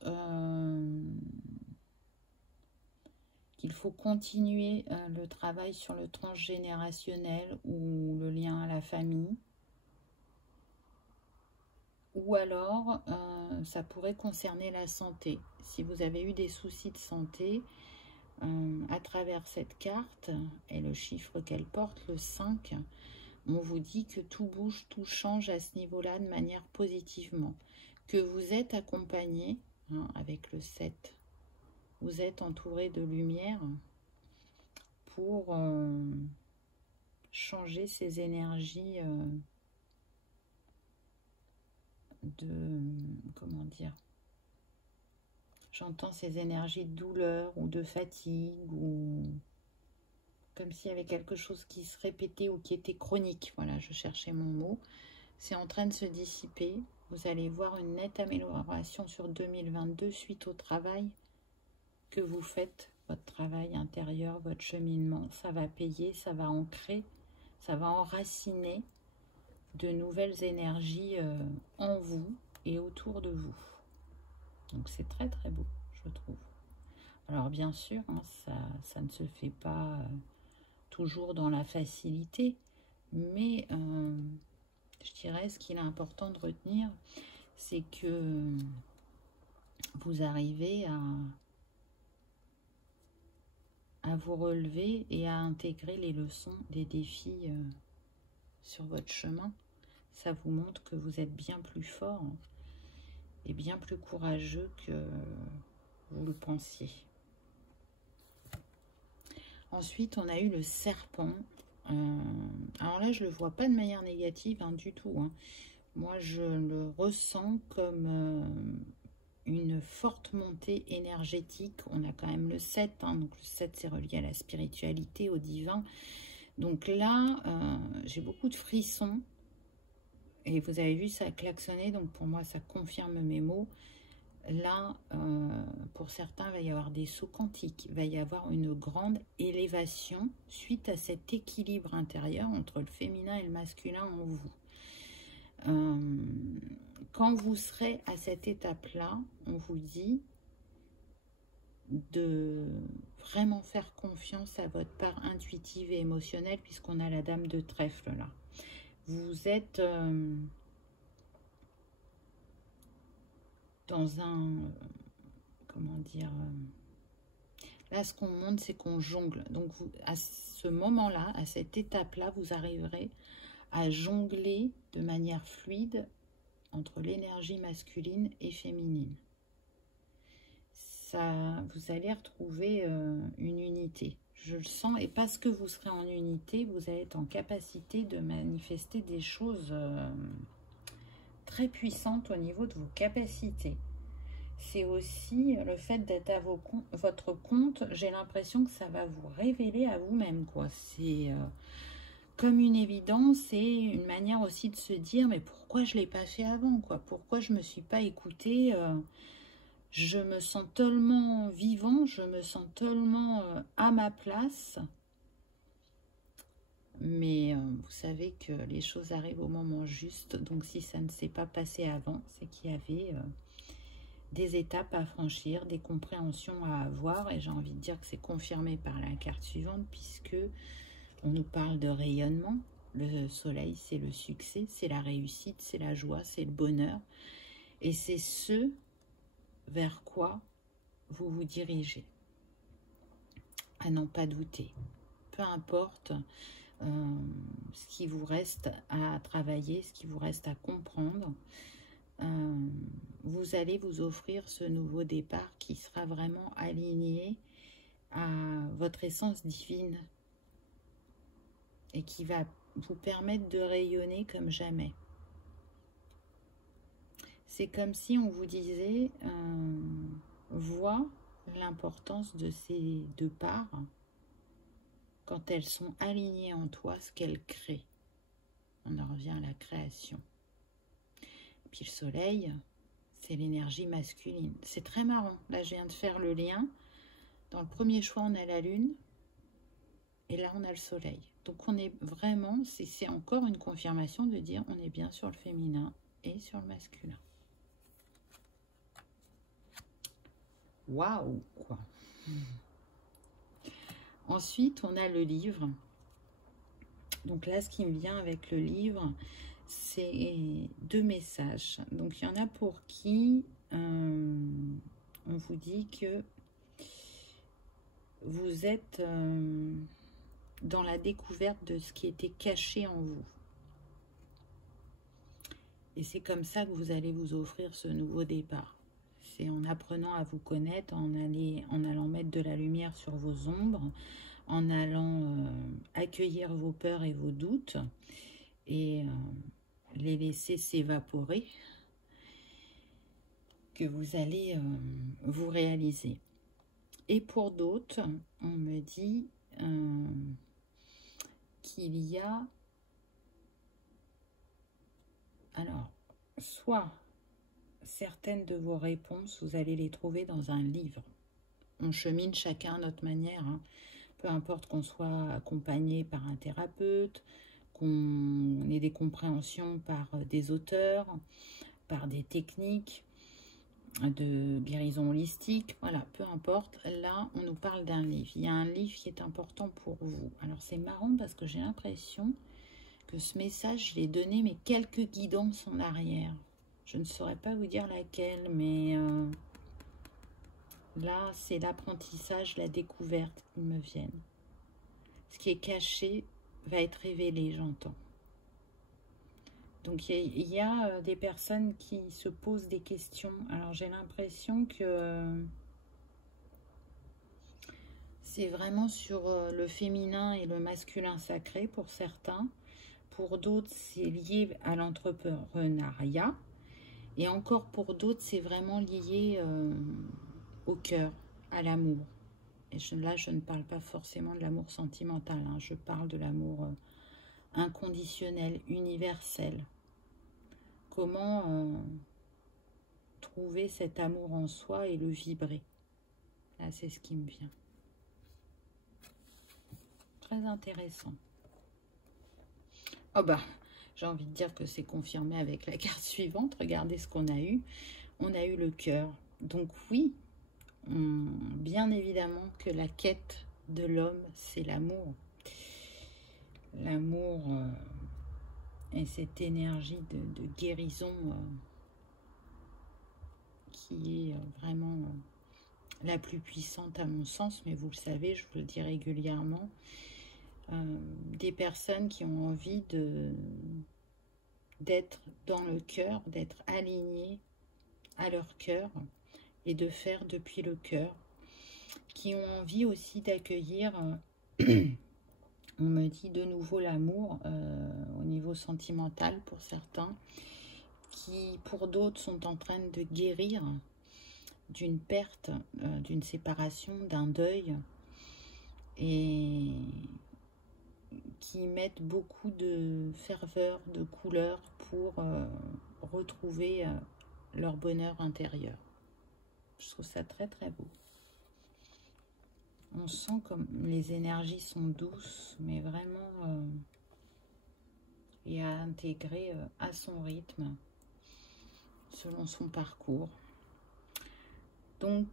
qu'il faut continuer le travail sur le transgénérationnel ou le lien à la famille. Ou alors, ça pourrait concerner la santé. Si vous avez eu des soucis de santé, à travers cette carte et le chiffre qu'elle porte, le 5, on vous dit que tout bouge, tout change à ce niveau-là de manière positivement. Que vous êtes accompagné, hein, avec le 7. Vous êtes entouré de lumière pour changer ces énergies comment dire, j'entends ces énergies de douleur ou de fatigue, ou comme s'il y avait quelque chose qui se répétait ou qui était chronique. Voilà, je cherchais mon mot. C'est en train de se dissiper. Vous allez voir une nette amélioration sur 2022 suite au travail que vous faites, votre travail intérieur, votre cheminement. Ça va payer, ça va ancrer, ça va enraciner de nouvelles énergies en vous et autour de vous. Donc c'est très très beau, je trouve. Alors bien sûr, hein, ça ne se fait pas toujours dans la facilité, mais je dirais ce qu'il est important de retenir, c'est que vous arrivez à vous relever et à intégrer les leçons des défis sur votre chemin. Ça vous montre que vous êtes bien plus fort et bien plus courageux que vous le pensiez. Ensuite, on a eu le serpent. Alors là, je ne le vois pas de manière négative du tout. Hein. Moi, je le ressens comme une forte montée énergétique. On a quand même le 7. Donc le 7, c'est relié à la spiritualité, au divin. Donc là, j'ai beaucoup de frissons. Et vous avez vu, ça a klaxonné. Donc pour moi, ça confirme mes mots. Là, pour certains, il va y avoir des sauts quantiques. Il va y avoir une grande élévation suite à cet équilibre intérieur entre le féminin et le masculin en vous. Quand vous serez à cette étape-là, on vous dit de vraiment faire confiance à votre part intuitive et émotionnelle, puisqu'on a la dame de trèfle là. Vous êtes dans un... comment dire... là, ce qu'on montre, c'est qu'on jongle. Donc, vous, à ce moment-là, à cette étape-là, vous arriverez à jongler de manière fluide entre l'énergie masculine et féminine. Ça, vous allez retrouver une unité. Je le sens, et parce que vous serez en unité, vous allez être en capacité de manifester des choses très puissantes au niveau de vos capacités. C'est aussi le fait d'être à votre compte. J'ai l'impression que ça va vous révéler à vous-même, quoi. C'est comme une évidence et une manière aussi de se dire, mais pourquoi je ne l'ai pas fait avant, quoi? Pourquoi je ne me suis pas écoutée je me sens tellement vivant, je me sens tellement à ma place. Mais vous savez que les choses arrivent au moment juste. Donc si ça ne s'est pas passé avant, c'est qu'il y avait des étapes à franchir, des compréhensions à avoir. Et j'ai envie de dire que c'est confirmé par la carte suivante, puisque on nous parle de rayonnement. Le soleil, c'est le succès, c'est la réussite, c'est la joie, c'est le bonheur. Et c'est ce vers quoi vous vous dirigez. À n'en pas douter. Peu importe ce qui vous reste à travailler, ce qui vous reste à comprendre, vous allez vous offrir ce nouveau départ qui sera vraiment aligné à votre essence divine et qui va vous permettre de rayonner comme jamais. C'est comme si on vous disait, vois l'importance de ces deux parts quand elles sont alignées en toi, ce qu'elles créent. On en revient à la création. Puis le soleil, c'est l'énergie masculine. C'est très marrant. Là, je viens de faire le lien. Dans le premier choix, on a la lune. Et là, on a le soleil. Donc, on est vraiment, c'est encore une confirmation de dire on est bien sur le féminin et sur le masculin. Waouh, quoi. Ensuite, on a le livre. Donc là, ce qui me vient avec le livre, c'est deux messages. Donc, il y en a pour qui on vous dit que vous êtes dans la découverte de ce qui était caché en vous. Et c'est comme ça que vous allez vous offrir ce nouveau départ. C'est en apprenant à vous connaître, en allant mettre de la lumière sur vos ombres, en allant accueillir vos peurs et vos doutes et les laisser s'évaporer que vous allez vous réaliser. Et pour d'autres, on me dit qu'il y a, alors, soit certaines de vos réponses, vous allez les trouver dans un livre. On chemine chacun à notre manière, hein. Peu importe qu'on soit accompagné par un thérapeute, qu'on ait des compréhensions par des auteurs, par des techniques de guérison holistique, voilà, peu importe. Là, on nous parle d'un livre. Il y a un livre qui est important pour vous. Alors, c'est marrant parce que j'ai l'impression que ce message, je l'ai donné, mais quelques guidances en arrière. Je ne saurais pas vous dire laquelle, mais là, c'est l'apprentissage, la découverte qui me viennent. Ce qui est caché va être révélé, j'entends. Donc, il y a des personnes qui se posent des questions. Alors, j'ai l'impression que c'est vraiment sur le féminin et le masculin sacré pour certains. Pour d'autres, c'est lié à l'entrepreneuriat. Et encore pour d'autres, c'est vraiment lié au cœur, à l'amour. Et là, je ne parle pas forcément de l'amour sentimental, hein. Je parle de l'amour inconditionnel, universel. Comment trouver cet amour en soi et le vibrer. Là, c'est ce qui me vient. Très intéressant. Oh bah, j'ai envie de dire que c'est confirmé avec la carte suivante. Regardez ce qu'on a eu. On a eu le cœur. Donc oui, bien évidemment que la quête de l'homme, c'est l'amour. L'amour et cette énergie de guérison qui est vraiment la plus puissante à mon sens, mais vous le savez, je vous le dis régulièrement, des personnes qui ont envie d'être dans le cœur, d'être alignées à leur cœur et de faire depuis le cœur, qui ont envie aussi d'accueillir, on me dit de nouveau l'amour au niveau sentimental pour certains, qui pour d'autres sont en train de guérir d'une perte, d'une séparation, d'un deuil, et qui mettent beaucoup de ferveur, de couleur pour retrouver leur bonheur intérieur. Je trouve ça très très beau. On sent comme les énergies sont douces, mais vraiment et à intégrer à son rythme, selon son parcours. Donc,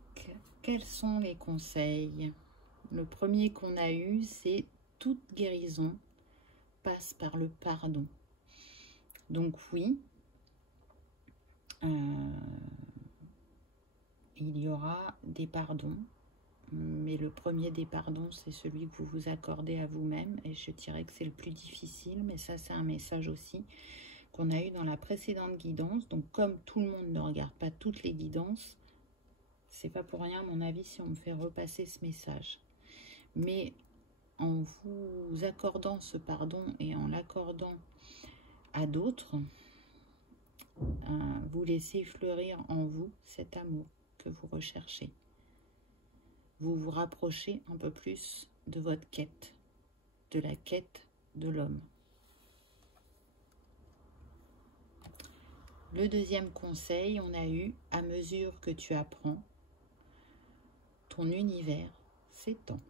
quels sont les conseils? Le premier qu'on a eu, c'est toute guérison passe par le pardon. Donc oui, il y aura des pardons, mais le premier des pardons, c'est celui que vous vous accordez à vous-même, et je dirais que c'est le plus difficile, mais ça c'est un message aussi qu'on a eu dans la précédente guidance. Donc comme tout le monde ne regarde pas toutes les guidances, c'est pas pour rien à mon avis si on me fait repasser ce message. Mais en vous accordant ce pardon et en l'accordant à d'autres, vous laissez fleurir en vous cet amour que vous recherchez. Vous vous rapprochez un peu plus de votre quête, de la quête de l'homme. Le deuxième conseil, on a eu, à mesure que tu apprends, ton univers s'étend.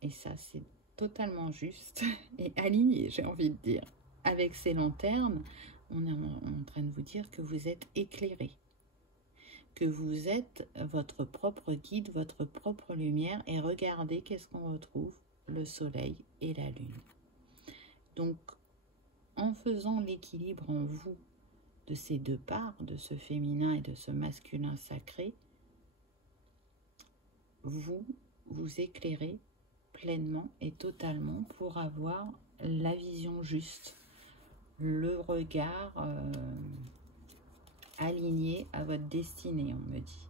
Et ça, c'est totalement juste et aligné, j'ai envie de dire. Avec ces lanternes, on est en train de vous dire que vous êtes éclairé, que vous êtes votre propre guide, votre propre lumière. Et regardez, qu'est-ce qu'on retrouve? Le soleil et la lune. Donc, en faisant l'équilibre en vous de ces deux parts, de ce féminin et de ce masculin sacré, vous vous éclairez pleinement et totalement pour avoir la vision juste, le regard aligné à votre destinée, on me dit.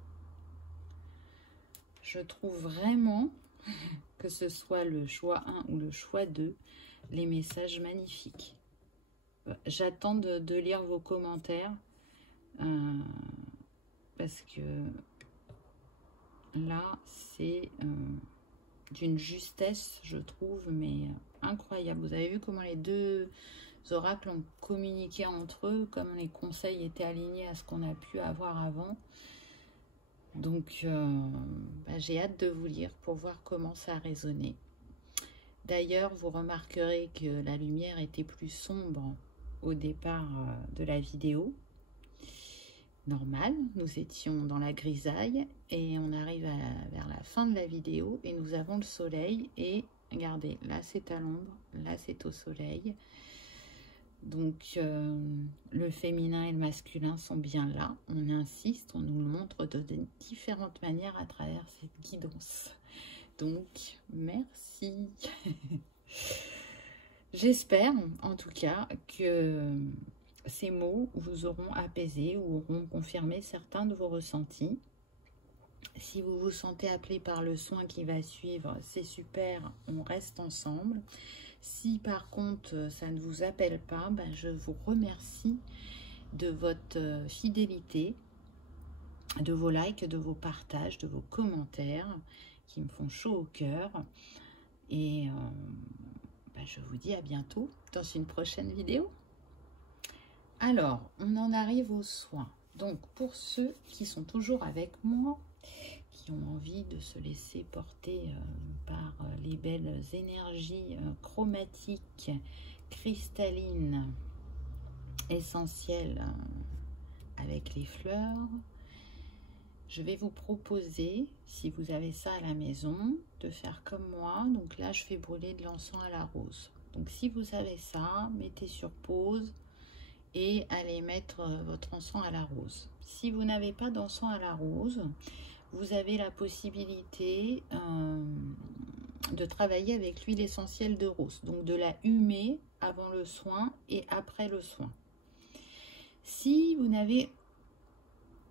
Je trouve vraiment que ce soit le choix 1 ou le choix 2, les messages magnifiques. J'attends de lire vos commentaires parce que là, c'est d'une justesse, je trouve, mais incroyable. Vous avez vu comment les deux oracles ont communiqué entre eux, comme les conseils étaient alignés à ce qu'on a pu avoir avant. Donc, j'ai hâte de vous lire pour voir comment ça a résonné. D'ailleurs, vous remarquerez que la lumière était plus sombre au départ de la vidéo. Normal, nous étions dans la grisaille et on arrive vers la fin de la vidéo et nous avons le soleil et regardez, là c'est à l'ombre, là c'est au soleil. Donc le féminin et le masculin sont bien là, on insiste, on nous le montre de différentes manières à travers cette guidance. Donc merci. J'espère en tout cas que ces mots vous auront apaisé ou auront confirmé certains de vos ressentis. Si vous vous sentez appelé par le soin qui va suivre, c'est super, on reste ensemble. Si par contre ça ne vous appelle pas, je vous remercie de votre fidélité, de vos likes, de vos partages, de vos commentaires qui me font chaud au cœur. Et je vous dis à bientôt dans une prochaine vidéo. Alors, on en arrive aux soins. Donc, pour ceux qui sont toujours avec moi, qui ont envie de se laisser porter par les belles énergies chromatiques, cristallines, essentielles avec les fleurs, je vais vous proposer, si vous avez ça à la maison, de faire comme moi. Donc là, je fais brûler de l'encens à la rose. Donc si vous avez ça, mettez sur pause et allez mettre votre encens à la rose. Si vous n'avez pas d'encens à la rose, vous avez la possibilité de travailler avec l'huile essentielle de rose. Donc de la humer avant le soin et après le soin. Si vous n'avez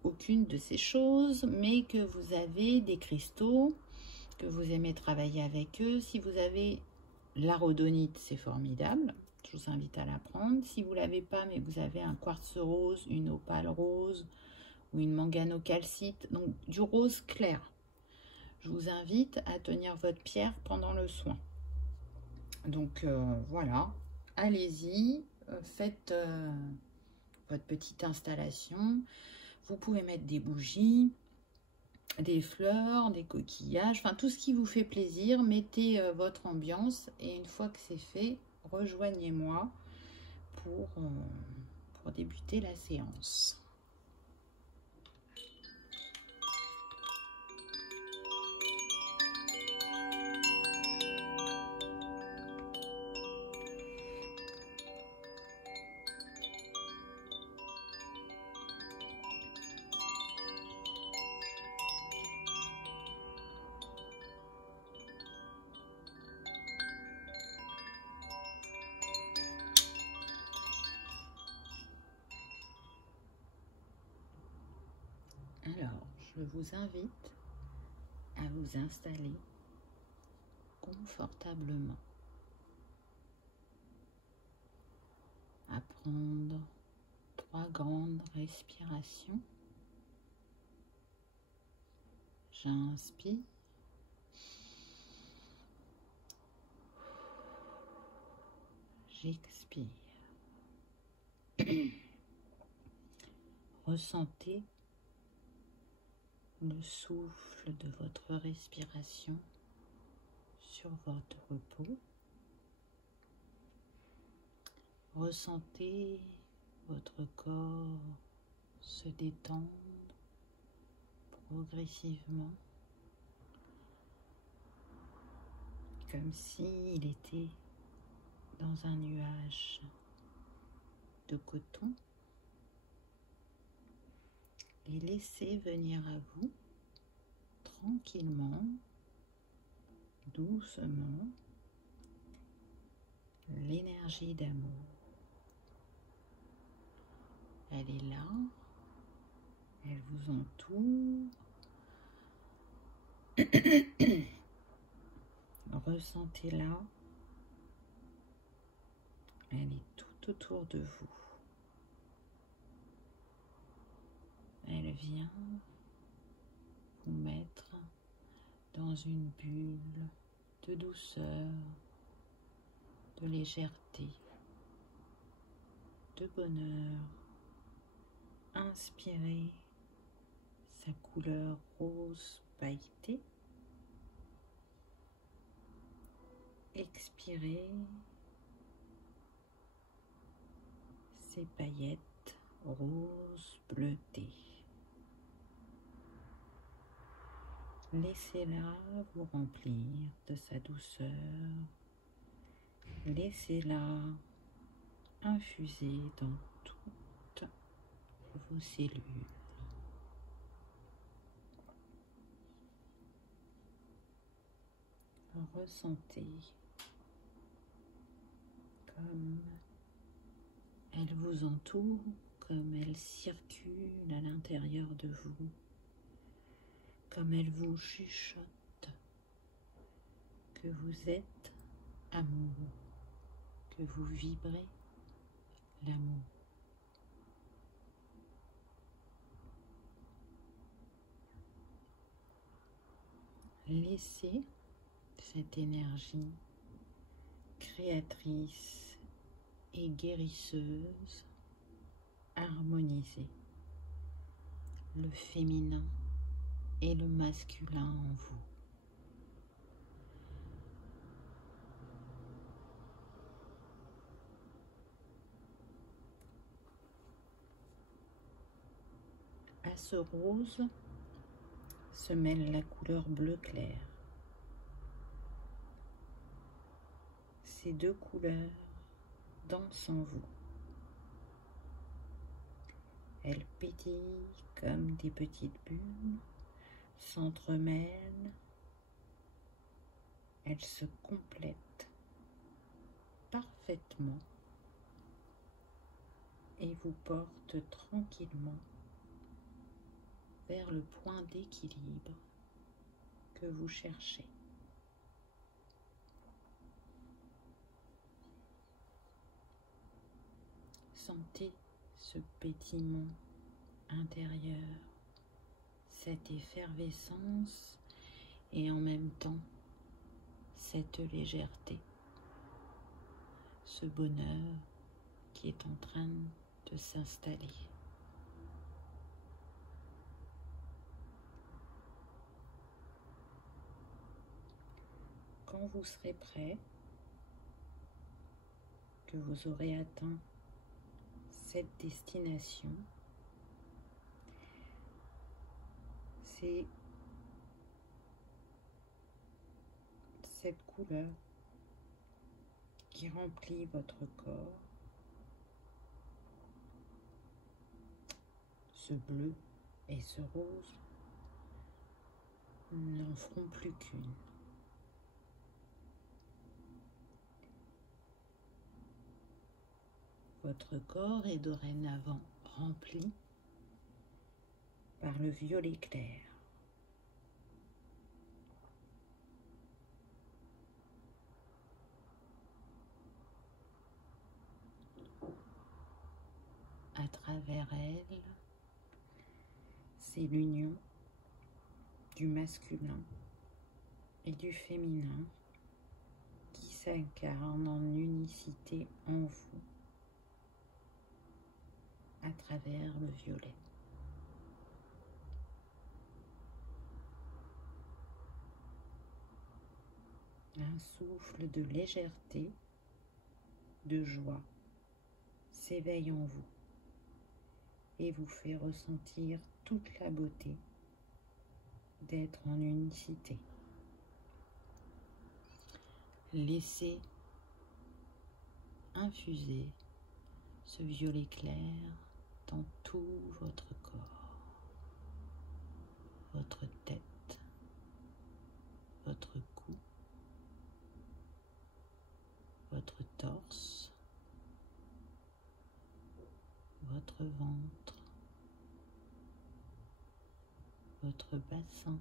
aucune de ces choses, mais que vous avez des cristaux, que vous aimez travailler avec eux, si vous avez la rhodonite, c'est formidable. Je vous invite à la prendre. Si vous ne l'avez pas, mais vous avez un quartz rose, une opale rose ou une manganocalcite, donc du rose clair, je vous invite à tenir votre pierre pendant le soin. Donc voilà, allez-y, faites votre petite installation. Vous pouvez mettre des bougies, des fleurs, des coquillages, enfin tout ce qui vous fait plaisir. Mettez votre ambiance et une fois que c'est fait, rejoignez-moi pour débuter la séance. Alors, je vous invite à vous installer confortablement, à prendre 3 grandes respirations. J'inspire, j'expire. Ressentez le souffle de votre respiration sur votre peau. Ressentez votre corps se détendre progressivement, comme s'il était dans un nuage de coton. Et laissez venir à vous tranquillement, doucement, l'énergie d'amour. Elle est là, elle vous entoure. Ressentez-la, elle est tout autour de vous. Elle vient vous mettre dans une bulle de douceur, de légèreté, de bonheur. Inspirez sa couleur rose pailletée. Expirez ces paillettes roses bleutées. Laissez-la vous remplir de sa douceur. Laissez-la infuser dans toutes vos cellules. Ressentez comme elle vous entoure, comme elle circule à l'intérieur de vous, comme elle vous chuchote que vous êtes amour, que vous vibrez l'amour. Laissez cette énergie créatrice et guérisseuse harmoniser le féminin et le masculin en vous. À ce rose se mêle la couleur bleu clair. Ces deux couleurs dansent en vous. Elles pétillent comme des petites bulles, s'entremêlent, elles se complètent parfaitement et vous portent tranquillement vers le point d'équilibre que vous cherchez. Sentez ce pétillement intérieur, cette effervescence et en même temps cette légèreté, ce bonheur qui est en train de s'installer. Quand vous serez prêt, que vous aurez atteint cette destination, c'est cette couleur qui remplit votre corps, ce bleu et ce rose n'en feront plus qu'une. Votre corps est dorénavant rempli par le violet clair. À travers elle, c'est l'union du masculin et du féminin qui s'incarne en unicité en vous à travers le violet. Un souffle de légèreté, de joie s'éveille en vous et vous fait ressentir toute la beauté d'être en unicité. Laissez infuser ce violet clair dans tout votre corps, votre tête, votre cou, votre torse, votre ventre, votre bassin,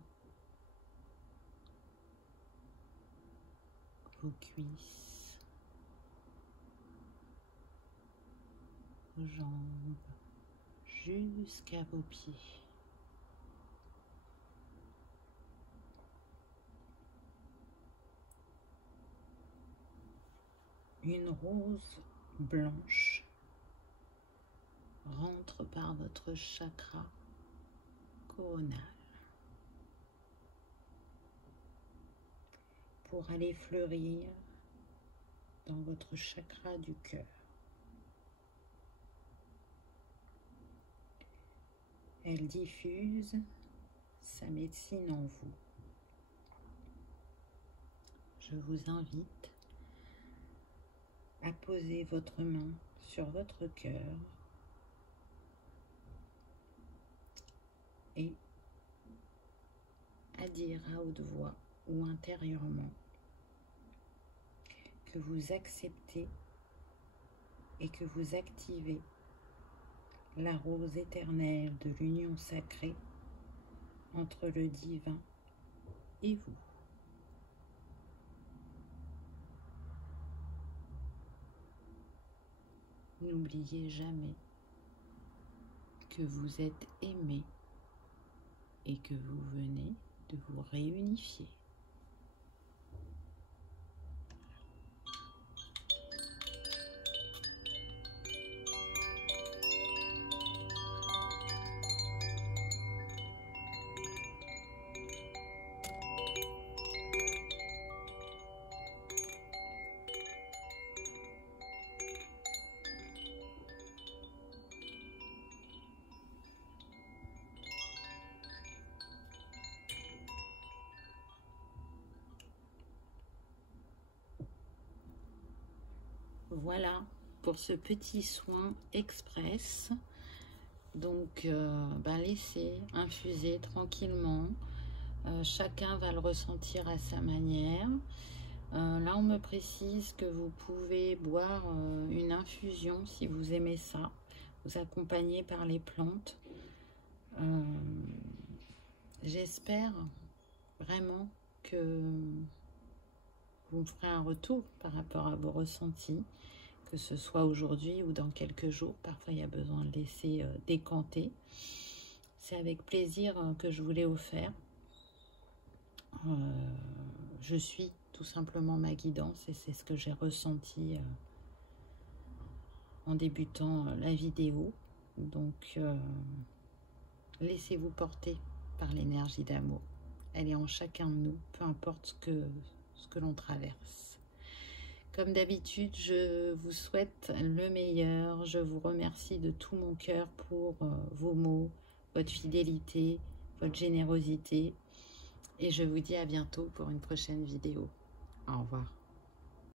vos cuisses, vos jambes, jusqu'à vos pieds. Une rose blanche rentre par votre chakra coronal pour aller fleurir dans votre chakra du cœur. Elle diffuse sa médecine en vous. Je vous invite à poser votre main sur votre cœur et à dire à haute voix ou intérieurement que vous acceptez et que vous activez la rose éternelle de l'union sacrée entre le divin et vous. N'oubliez jamais que vous êtes aimé et que vous venez de vous réunifier. Voilà pour ce petit soin express. Donc, laissez infuser tranquillement. Chacun va le ressentir à sa manière. Là, on me précise que vous pouvez boire une infusion si vous aimez ça, vous accompagner par les plantes. J'espère vraiment que vous me ferez un retour par rapport à vos ressentis, que ce soit aujourd'hui ou dans quelques jours. Parfois, il y a besoin de laisser décanter. C'est avec plaisir que je vous l'ai offert. Je suis tout simplement ma guidance et c'est ce que j'ai ressenti en débutant la vidéo. Donc, laissez-vous porter par l'énergie d'amour. Elle est en chacun de nous, peu importe ce que l'on traverse. Comme d'habitude, je vous souhaite le meilleur. Je vous remercie de tout mon cœur pour vos mots, votre fidélité, votre générosité. Et je vous dis à bientôt pour une prochaine vidéo. Au revoir.